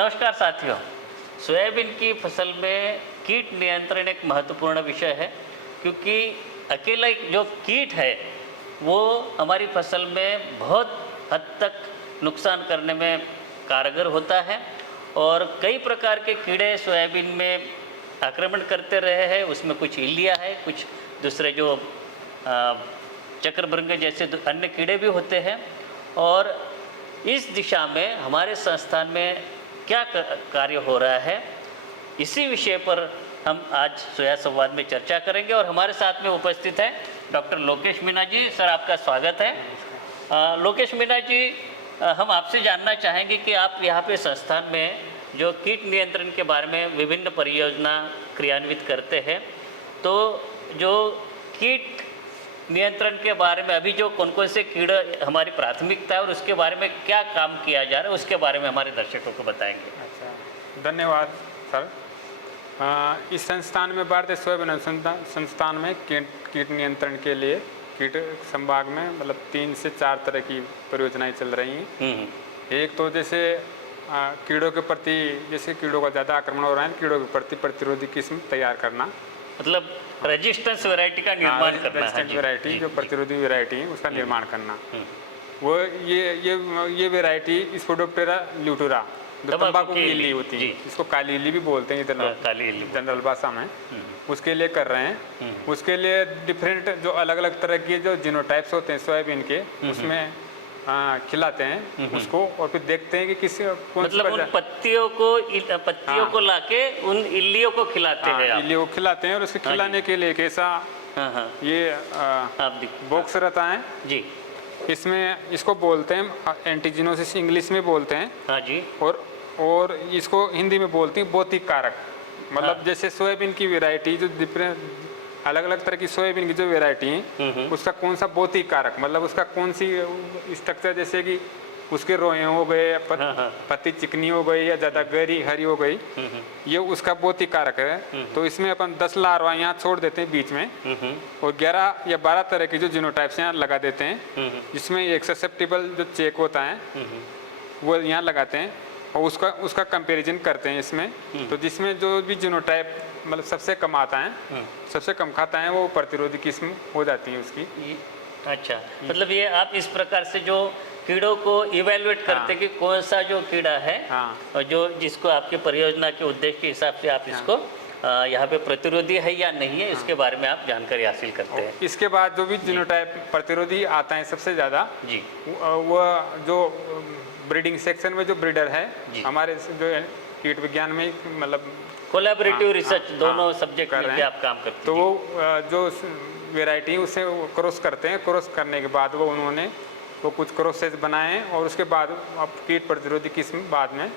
नमस्कार साथियों। सोयाबीन की फसल में कीट नियंत्रण एक महत्वपूर्ण विषय है, क्योंकि अकेला जो कीट है वो हमारी फसल में बहुत हद तक नुकसान करने में कारगर होता है और कई प्रकार के कीड़े सोयाबीन में आक्रमण करते रहे हैं। उसमें कुछ इल्लियाँ है, कुछ दूसरे जो चक्रभृंग जैसे अन्य कीड़े भी होते हैं। और इस दिशा में हमारे संस्थान में क्या कार्य हो रहा है, इसी विषय पर हम आज सोया संवाद में चर्चा करेंगे। और हमारे साथ में उपस्थित है डॉक्टर लोकेश मीणा जी। सर, आपका स्वागत है। लोकेश मीणा जी, हम आपसे जानना चाहेंगे कि आप यहाँ पे संस्थान में जो कीट नियंत्रण के बारे में विभिन्न परियोजना क्रियान्वित करते हैं, तो जो कीट नियंत्रण के बारे में अभी जो कौन कौन से कीड़े हमारी प्राथमिकता है और उसके बारे में क्या काम किया जा रहा है, उसके बारे में हमारे दर्शकों को बताएंगे। अच्छा, धन्यवाद सर। इस संस्थान में भारतीय सोयाबीन संस्थान में कीट नियंत्रण के लिए कीट संभाग में मतलब 3 से 4 तरह की परियोजनाएं चल रही हैं। एक तो जैसे कीड़ों के प्रति, जैसे कीड़ों का ज़्यादा आक्रमण हो रहा है, कीड़ों के प्रति प्रतिरोधी किस्म तैयार करना, मतलब रेजिस्टेंस वैरायटी का निर्माण करना है। रेजिस्टेंट वैरायटी जो प्रतिरोधी वैरायटी है उसका निर्माण करना। वो ये वैरायटी स्पोडोप्टेरा ल्यूटुरा जो तंबाकू की इल्ली होती है, इसको काली इल्ली भी बोलते हैं काली इल्ली जनरल भाषा में, उसके लिए कर रहे हैं। उसके लिए डिफरेंट जो अलग अलग तरह के जो जीनोटाइप्स होते हैं सोयाबीन के, उसमें खिलाते हैं उसको और फिर देखते हैं कि किस मतलब उन पत्तियों को लाके उन इल्लियों को खिलाते हैं। इल्लियों को खिलाते हैं और उसके खिलाने के लिए कैसा ये बॉक्स रहता है जी। इसमें इसको बोलते हैं एंटीजिनोसिस, इंग्लिश में बोलते हैं। हाँ जी। और इसको हिंदी में बोलते हैं भौतिक कारक। मतलब जैसे सोयाबीन की वैरायटी जो डिफरेंट अलग अलग तरह की सोयाबीन की जो वैरायटी है, उसका कौन सा भौतिक कारक, मतलब उसका कौन सी स्ट्रक्चर, जैसे कि उसके रोए हो गए, पत्ती चिकनी हो गई या ज़्यादा गहरी हरी हो गई, ये उसका भौतिक कारक है। तो इसमें अपन 10 लार्वा यहाँ छोड़ देते हैं बीच में और 11 या 12 तरह की जो जीनोटाइप्स यहाँ लगा देते हैं, जिसमें एक ससेप्टिबल जो चेक होता है वो यहाँ लगाते हैं और उसका कंपैरिजन करते हैं इसमें। तो जिसमें जो भी जीनोटाइप मतलब सबसे कम आता है, सबसे कम खाता है, वो प्रतिरोधी किस्म हो जाती है उसकी। अच्छा, मतलब ये आप इस प्रकार से जो कीड़ों को इवेलुएट करते कि कौन सा जो कीड़ा है और जो जिसको आपके परियोजना के उद्देश्य के हिसाब से आप इसको यहाँ पे प्रतिरोधी है या नहीं है, इसके बारे में आप जानकारी हासिल करते हैं। इसके बाद जो भी जीनोटाइप प्रतिरोधी आता है सबसे ज़्यादा जी, वो जो ब्रीडिंग सेक्शन में जो ब्रीडर है हमारे जो कीट विज्ञान में मतलब कोलैबोरेटिव रिसर्च दोनों सब्जेक्ट में आप काम करते हैं, तो वो जो वेराइटी उससे क्रॉस करते हैं। क्रॉस करने के बाद उन्होंने कुछ क्रॉसेस बनाए हैं और उसके बाद अब कीट प्रतिरोधी किस्म बाद में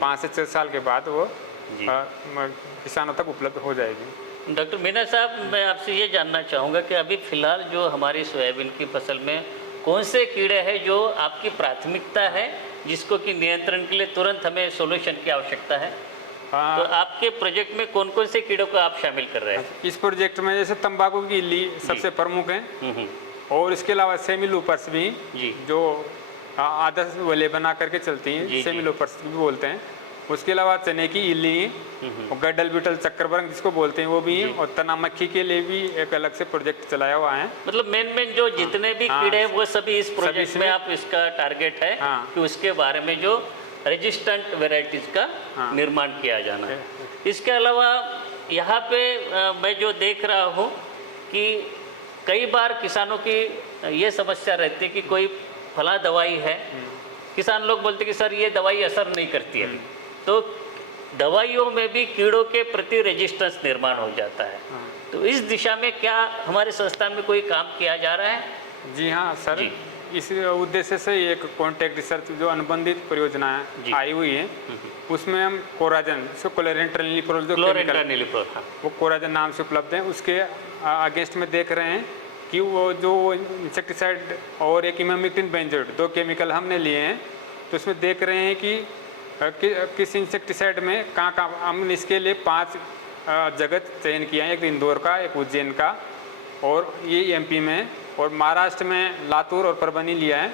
5 से 6 साल के बाद वो किसानों तक उपलब्ध हो जाएगी। डॉक्टर मीणा साहब, मैं आपसे ये जानना चाहूँगा कि अभी फ़िलहाल जो हमारी सोयाबीन की फसल में कौन से कीड़े हैं जो आपकी प्राथमिकता है, जिसको कि नियंत्रण के लिए तुरंत हमें सोल्यूशन की आवश्यकता है? तो आपके प्रोजेक्ट में कौन कौन से कीड़ों को आप शामिल कर रहे हैं? इस प्रोजेक्ट में जैसे तंबाकू की इल्ली सबसे प्रमुख है और इसके अलावा सेमिलूपर्स भी जी, जो आदर्श वले बना करके चलती हैं, सेमिलूपर्स भी बोलते हैं। उसके अलावा चने की इल्ली और गड्डल बीटल चक्रभृंग जिसको बोलते हैं वो भी है। और तना मक्खी के लिए भी एक अलग से प्रोजेक्ट चलाया हुआ है। मतलब मेन जो जितने भी कीड़े हैं वो सभी इस प्रोजेक्ट में आप इसका टारगेट है कि उसके बारे में जो रेजिस्टेंट वेराइटीज का निर्माण किया जाना है। इसके अलावा यहाँ पे मैं जो देख रहा हूँ कि कई बार किसानों की ये समस्या रहती है कि कोई फला दवाई है, किसान लोग बोलते कि सर ये दवाई असर नहीं करती है, तो दवाइयों में भी कीड़ों के प्रति रेजिस्टेंस निर्माण हो जाता है। तो इस दिशा में क्या हमारे संस्थान में कोई काम किया जा रहा है? जी हाँ सर जी। इस उद्देश्य से एक कॉन्टैक्ट रिसर्च जो अनुबंधित परियोजना आई हुई है, उसमें हम कोराजन जो क्लोरेंट्रेनिलिप्रोल जो वो कोराजन नाम से उपलब्ध है, उसके अगेंस्ट में देख रहे हैं कि वो जो इंसेक्टिसाइड और एक इमामेक्टिन बेंजोएट 2 केमिकल हमने लिए हैं। तो इसमें देख रहे हैं कि किस इंसेक्टिसाइड में कहाँ हमने इसके लिए 5 जगह चयन किया है, एक इंदौर का, एक उज्जैन का और ये एमपी में, और महाराष्ट्र में लातूर और परभनी लिया है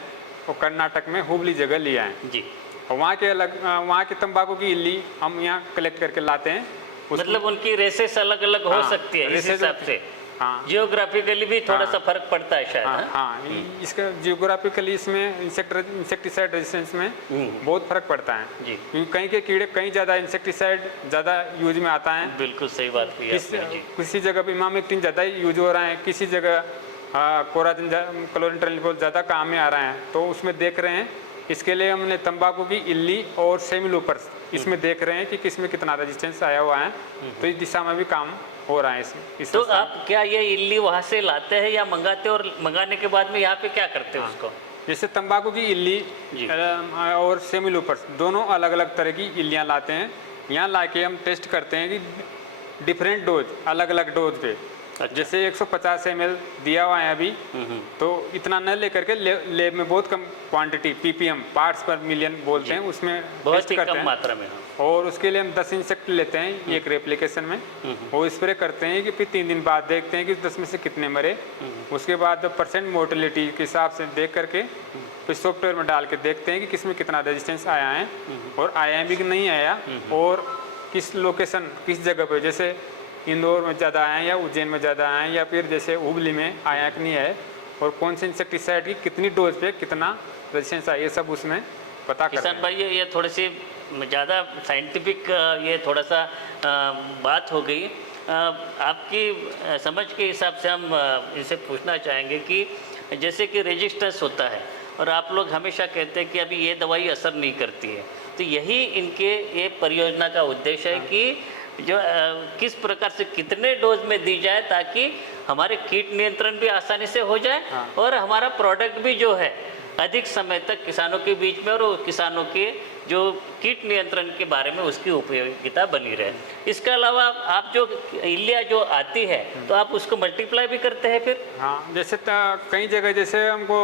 और कर्नाटक में हुबली जगह लिया है जी। और वहाँ के अलग वहाँ की तंबाकू की इल्ली हम यहाँ कलेक्ट करके लाते हैं। मतलब उनकी रेसेस अलग अलग हो हाँ, सकती है इस रेसेस हिसाब से। हाँ जियोग्राफिकली भी थोड़ा हाँ, सा फर्क पड़ता है शायद। हाँ, हाँ इसका जियोग्राफिकली इसमें इंसेक्टिसाइड रेजिस्टेंस में बहुत फर्क पड़ता है जी क्योंकि कहीं के कीड़े कहीं ज़्यादा इंसेक्टिसाइड ज़्यादा यूज में आता है, बिल्कुल सही बात की आपने जी। किसी जगह पे इमामेक्टिन ज़्यादा यूज हो रहा है, किसी जगह कोराजिन क्लोरिनट्रेनिल ज़्यादा काम में आ रहा है, तो उसमें देख रहे हैं। इसके लिए हमने तंबाकू की इल्ली और सेमिलूपर्स इसमें देख रहे हैं कि किस में कितना रेजिस्टेंस आया हुआ है, तो इस दिशा में भी काम हो रहा है इस तो आप क्या ये इल्ली वहाँ से लाते हैं या मंगाते, और मंगाने के बाद में यहाँ पे क्या करते हैं उसको? जैसे तंबाकू की इल्ली जी। और सेमिलूपर्स दोनों अलग अलग तरह की इल्लियाँ लाते हैं। यहाँ ला के हम टेस्ट करते हैं कि डिफरेंट डोज, अलग अलग डोज पे। अच्छा। जैसे 150 ml दिया हुआ है अभी, तो इतना न लेकर के लेब में बहुत कम क्वांटिटी ppm पार्ट्स पर मिलियन बोलते हैं, उसमें बहुत टेस्ट ही करते कम हैं। मात्रा में। और उसके लिए हम 10 इंसेक्ट लेते हैं एक रेप्लिकेशन में, वो स्प्रे करते हैं कि फिर 3 दिन बाद देखते हैं कि 10 में से कितने मरे। उसके बाद परसेंट मोर्टेलिटी के हिसाब से देख करके फिर सॉफ्टवेयर में डाल के देखते हैं कि किस में कितना रेजिस्टेंस आया है और आया भी कि नहीं आया, और किस लोकेशन किस जगह पे, जैसे इंदौर में ज़्यादा आए हैं या उज्जैन में ज़्यादा आए हैं या फिर जैसे हुबली में आया कि नहीं है, और कौन से इंसेक्टिसाइड की कितनी डोज पे कितना रेजिस्टेंस आया, ये सब उसमें पता करते किसान हैं। भाई ये थोड़ी सी ज़्यादा साइंटिफिक ये थोड़ा सा बात हो गई। आपकी समझ के हिसाब से हम इनसे पूछना चाहेंगे कि जैसे कि रेजिस्टेंस होता है और आप लोग हमेशा कहते हैं कि अभी ये दवाई असर नहीं करती है, तो यही इनके ये परियोजना का उद्देश्य है कि जो किस प्रकार से कितने डोज में दी जाए ताकि हमारे कीट नियंत्रण भी आसानी से हो जाए और हमारा प्रोडक्ट भी जो है अधिक समय तक किसानों के बीच में और किसानों के जो कीट नियंत्रण के बारे में उसकी उपयोगिता बनी रहे। इसके अलावा आप जो इल्लियाँ जो आती है तो आप उसको मल्टीप्लाई भी करते हैं फिर? हाँ, जैसे कई जगह जैसे हमको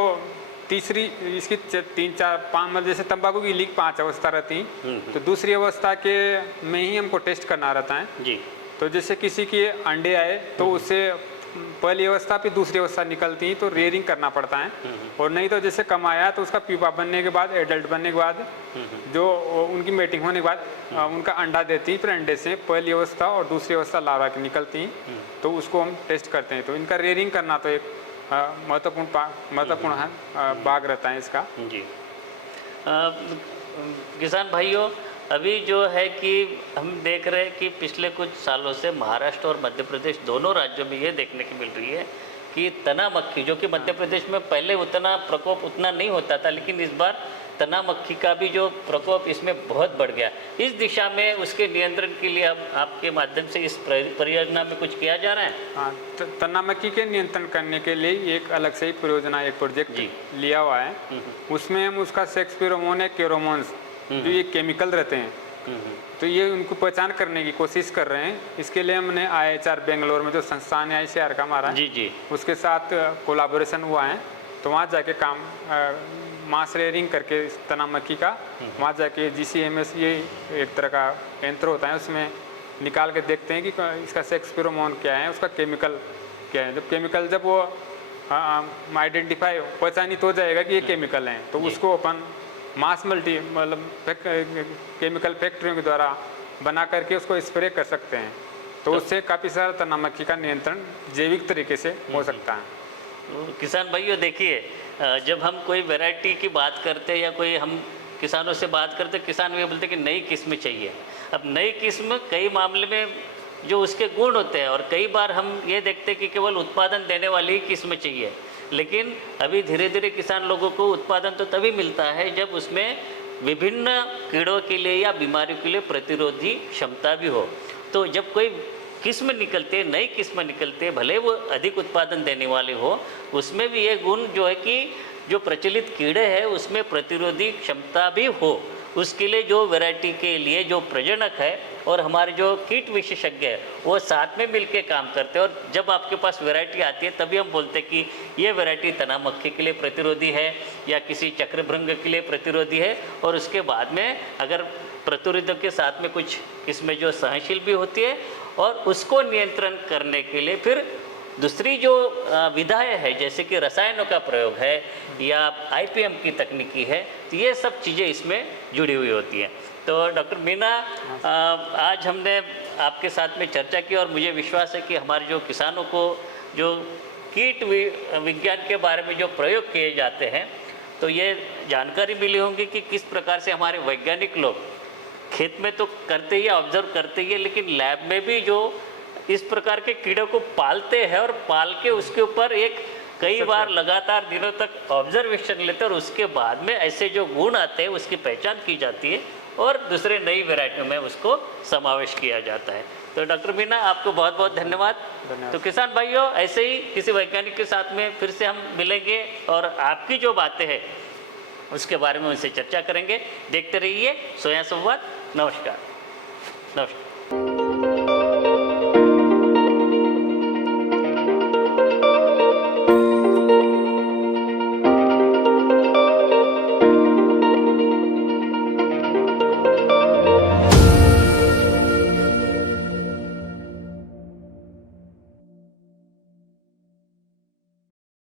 तीसरी इसकी 3 4 5 मतलब जैसे तंबाकू की लीक 5 अवस्था रहती, तो दूसरी अवस्था के में ही हमको टेस्ट करना रहता है जी। तो जैसे किसी के अंडे आए तो उससे पहली अवस्था फिर दूसरी अवस्था निकलती तो रेयरिंग करना पड़ता है, और नहीं तो जैसे कम आया तो उसका पीपा बनने के बाद, एडल्ट बनने के बाद, जो उनकी मेटिंग होने के बाद उनका अंडा देती, फिर अंडे से पहली अवस्था और दूसरी अवस्था लार्वा की निकलती, तो उसको हम टेस्ट करते हैं। तो इनका रेयरिंग करना तो एक महत्वपूर्ण है, भाग रहता है इसका। जी। किसान भाइयों, अभी जो है कि हम देख रहे हैं कि पिछले कुछ सालों से महाराष्ट्र और मध्य प्रदेश दोनों राज्यों में ये देखने की मिल रही है कि तना मक्खी, जो कि मध्य प्रदेश में पहले उतना प्रकोप उतना नहीं होता था, लेकिन इस बार तना मक्खी का भी जो प्रकोप इसमें बहुत बढ़ गया। इस दिशा में उसके नियंत्रण के लिए अब आपके माध्यम से इस परियोजना में कुछ किया जा रहा है? हाँ, तना मक्खी के नियंत्रण करने के लिए एक अलग से ही परियोजना, एक प्रोजेक्ट लिया हुआ है। उसमें हम उसका सेक्स फेरोमोन या केरोमोन्स जो ये केमिकल रहते हैं, तो ये उनको पहचान करने की कोशिश कर रहे हैं। इसके लिए हमने IHR बेंगलोर में जो संस्थान है ICAR का हमारा, जी, उसके साथ कोलाबोरेशन हुआ है, तो वहाँ जाके काम मास रेयरिंग करके तना मक्खी का, वहाँ जाके GCMS ये एक तरह का यंत्र होता है, उसमें निकाल के देखते हैं कि इसका सेक्स फेरोमोन क्या है, उसका केमिकल क्या है। जब केमिकल जब वो आइडेंटिफाई पहचानित हो जाएगा कि ये केमिकल हैं, तो उसको अपन मास मतलब केमिकल फैक्ट्रियों के द्वारा बना करके उसको स्प्रे कर सकते हैं, तो उससे काफ़ी सारा तना मक्खी का नियंत्रण जैविक तरीके से हो सकता है। किसान भाइयों देखिए, जब हम कोई वैरायटी की बात करते हैं या कोई हम किसानों से बात करते, किसान ये बोलते हैं कि नई किस्म चाहिए। अब नई किस्म कई मामले में जो उसके गुण होते हैं, और कई बार हम ये देखते हैं कि केवल उत्पादन देने वाली ही किस्म चाहिए, लेकिन अभी धीरे धीरे किसान लोगों को उत्पादन तो तभी मिलता है जब उसमें विभिन्न कीड़ों के लिए या बीमारियों के लिए प्रतिरोधी क्षमता भी हो। तो जब कोई किस्म निकलते हैं, नई किस्म निकलते हैं, भले वो अधिक उत्पादन देने वाले हो, उसमें भी ये गुण जो है कि जो प्रचलित कीड़े हैं उसमें प्रतिरोधी क्षमता भी हो, उसके लिए जो वैरायटी के लिए जो प्रजनक है और हमारे जो कीट विशेषज्ञ है वो साथ में मिलके काम करते हैं। और जब आपके पास वैरायटी आती है तभी हम बोलते हैं कि ये वैरायटी तना मक्खी के लिए प्रतिरोधी है या किसी चक्रभृंग के लिए प्रतिरोधी है। और उसके बाद में अगर प्रतिरोधक के साथ में कुछ किस्में जो सहनशील भी होती है और उसको नियंत्रण करने के लिए फिर दूसरी जो विधाएं है जैसे कि रसायनों का प्रयोग है या आईपीएम की तकनीकी है, तो ये सब चीज़ें इसमें जुड़ी हुई होती हैं। तो डॉक्टर मीना, आज हमने आपके साथ में चर्चा की और मुझे विश्वास है कि हमारे जो किसानों को जो कीट विज्ञान के बारे में जो प्रयोग किए जाते हैं, तो ये जानकारी मिली होंगी कि किस प्रकार से हमारे वैज्ञानिक लोग खेत में तो करते ही, ऑब्जर्व करते ही है, लेकिन लैब में भी जो इस प्रकार के कीड़ों को पालते हैं और पाल के उसके ऊपर एक कई बार लगातार दिनों तक ऑब्जर्वेशन लेते हैं और उसके बाद में ऐसे जो गुण आते हैं उसकी पहचान की जाती है और दूसरे नई वैरायटियों में उसको समावेश किया जाता है। तो डॉक्टर मीना, आपको बहुत बहुत धन्यवाद। तो किसान भाइयों, ऐसे ही किसी वैज्ञानिक के साथ में फिर से हम मिलेंगे और आपकी जो बातें हैं उसके बारे में उनसे चर्चा करेंगे। देखते रहिए सोया संवाद। नमस्कार। नमस्कार।